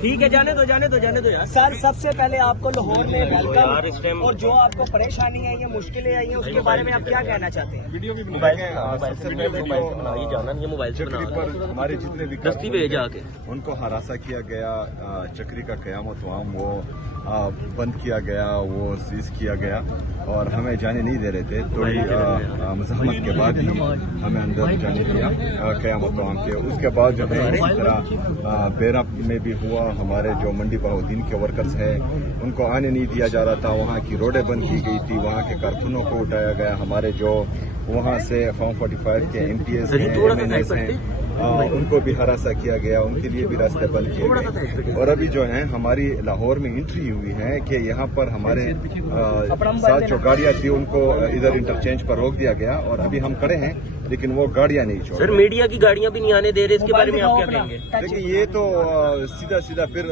ٹھیک ہے جانے دو یار. سر سب سے پہلے آپ کو لاہور میں ویلکم، اور جو آپ کو پریشانی ہے یا مشکلیں آئی ہیں اس کے بارے میں آپ کیا کہنا چاہتے ہیں؟ موبائل سے جانا نہیں ہے، موبائل سے ہمارے جتنے بھی دستی پہ جا کے ان کو ہراساں کیا گیا، چکری کا قیام و توام وہ بند کیا گیا، وہ سیز کیا گیا اور ہمیں جانے نہیں دے رہے تھے. تھوڑی مزاحمت کے بعد ہی ہمیں اندر جانے دیا قیام و توام کے. اس کے بعد جو ہے اسی طرح بیرا میں بھی ہوا. ہمارے جو منڈی بہاؤدین کے ورکرز ہیں ان کو آنے نہیں دیا جا رہا تھا، وہاں کی روڈیں بند کی گئی تھی، وہاں کے کارکنوں کو اٹھایا گیا. ہمارے جو وہاں سے فارم 45 کے ایم پی ایس ہیں، ایم این ایس ہیں، ان کو بھی ہراساں کیا گیا، ان کے لیے بھی راستے بند کیے گئے. اور ابھی جو ہیں ہماری لاہور میں انٹری ہوئی ہے کہ یہاں پر ہمارے ساتھ جو گاڑیاں تھی ان کو ادھر انٹرچینج پر روک دیا گیا اور ابھی ہم کھڑے ہیں لیکن وہ گاڑیاں نہیں چھوڑ. سر میڈیا کی گاڑیاں بھی نہیں آنے دے رہے، اس کے بارے میں آپ کیا کہیں گے؟ لیکن یہ تو سیدھا پھر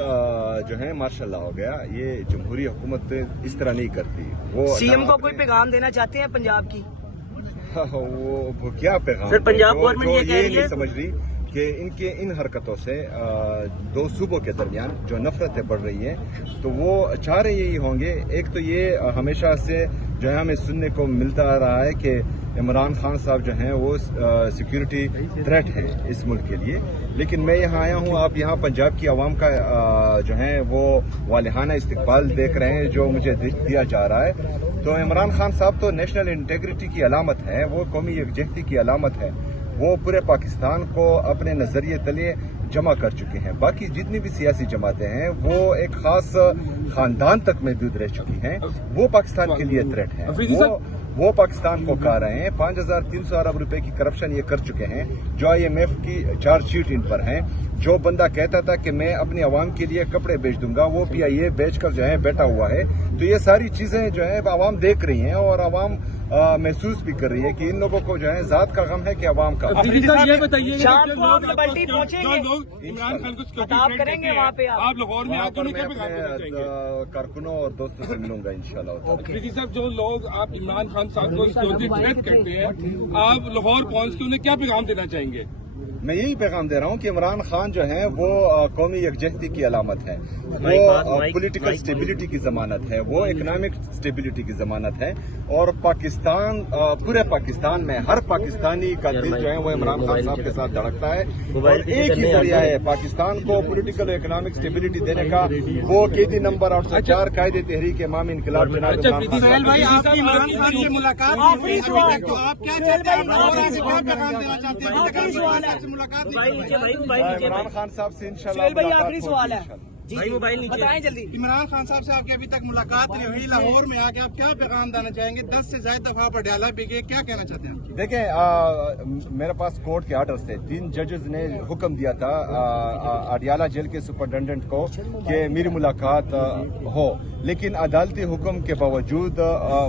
جو ہے ماشاء اللہ ہو گیا. یہ جمہوری حکومت اس طرح نہیں کرتی. وہ سی ایم کو کوئی پیغام دینا چاہتے ہیں پنجاب کی؟ وہ کیا پیغام سر پنجاب گورنمنٹ یہ کہہ رہی ہے نہیں سمجھ رہی کہ ان حرکتوں سے دو صوبوں کے درمیان جو نفرتیں بڑھ رہی ہیں تو وہ چاہ رہے یہی ہوں گے. ایک تو یہ ہمیشہ سے جو ہے ہمیں سننے کو ملتا آ رہا ہے کہ عمران خان صاحب جو ہیں وہ سیکیورٹی تھریٹ ہے اس ملک کے لیے، لیکن میں یہاں آیا ہوں. آپ یہاں پنجاب کی عوام کا جو ہے وہ والہانہ استقبال دیکھ رہے ہیں جو مجھے دیا جا رہا ہے. تو عمران خان صاحب تو نیشنل انٹیگریٹی کی علامت ہے، وہ قومی یکجہتی کی علامت ہے. وہ پورے پاکستان کو اپنے نظریے تلے جمع کر چکے ہیں. باقی جتنی بھی سیاسی جماعتیں ہیں وہ ایک خاص خاندان تک محدود رہ چکی ہیں. وہ پاکستان کے لیے تھریٹ ہیں. وہ پاکستان کو کہا رہے ہیں. 5300 ارب روپے کی کرپشن یہ کر چکے ہیں جو IMF کی چارج شیٹ ان پر ہیں. جو بندہ کہتا تھا کہ میں اپنی عوام کے لیے کپڑے بیچ دوں گا وہ PIA بیچ کر جو ہے بیٹھا ہوا ہے. تو یہ ساری چیزیں جو ہے عوام دیکھ رہی ہیں اور عوام محسوس بھی کر رہی ہے کہ ان لوگوں کو جو ہے ذات کا غم ہے کہ عوام کا. یہ بتائیے شام کو آپ لبرٹی پہنچیں گے، لوگ عمران خان کو خطاب کریں گے وہاں پہ آپ لاہور میں آ کر میں اپنے کارکنوں اور دوستوں سے ملوں گا انشاءاللہ. پریتی صاحب جو لوگ آپ عمران خان صاحب کو سیکورٹی تھریٹ کرتے ہیں، آپ لاہور پہنچ کے انہیں کیا پیغام دینا چاہیں گے؟ میں یہی پیغام دے رہا ہوں کہ عمران خان جو ہے وہ قومی یکجہتی کی علامت ہے، وہ پولیٹیکل اسٹیبلٹی کی ضمانت ہے، وہ اکنامک اسٹیبلٹی کی ضمانت ہے. اور پاکستان پورے پاکستان میں ہر پاکستانی کا دل جو ہے وہ عمران خان صاحب کے ساتھ دھڑکتا ہے. اور ایک ہی ذریعہ ہے پاکستان کو پولیٹیکل اور اکنامک اسٹیبلٹی دینے کا، وہ قیدی نمبر 804 قائد تحریک امام انقلاب جناب عمران خان. سہیل بھائی آپ کی عمران خان سے ملاقات ہوئی ہے تو آپ کیا چاہتے ہیں؟ پیغام دینا چاہتے ہیں؟ عمران خان صاحب سے انشاءاللہ سہیل بھائی آخری سوال ہے جی موبائل نیچے بتائیں جلدی. عمران خان صاحب سے آپ کی ابھی تک ملاقات نہیں ہوئی، لاہور میں آ کے آپ کیا پیغام دینا چاہیں گے؟ 10 سے زائد دفعہ پٹیالہ بھی گئے، کیا کہنا چاہتے ہیں؟ دیکھیں میرے پاس کورٹ کے آرڈر سے 3 ججز نے حکم دیا تھا اڈیالہ جیل کے سپرنٹینڈنٹ کو کہ میری ملاقات ہو، لیکن عدالتی حکم کے باوجود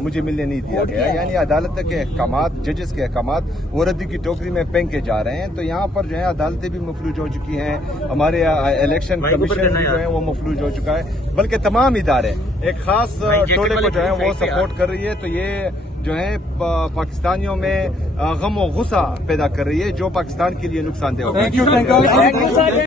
مجھے ملنے نہیں دیا گیا. یعنی عدالت کے احکامات، ججز کے احکامات وہ ردی کی ٹوکری میں پھینکے جا رہے ہیں. تو یہاں پر جو ہے عدالتیں بھی مفلوج ہو چکی ہیں، ہمارے الیکشن کمیشن بھی جو ہے وہ مفلوج ہو چکا ہے، بلکہ تمام ادارے ایک خاص ٹولے کو جو ہے وہ سپورٹ کر رہی ہے. تو یہ جو ہے پاکستانیوں میں غم و غصہ پیدا کر رہی ہے جو پاکستان کے لیے نقصان دہ ہوگا.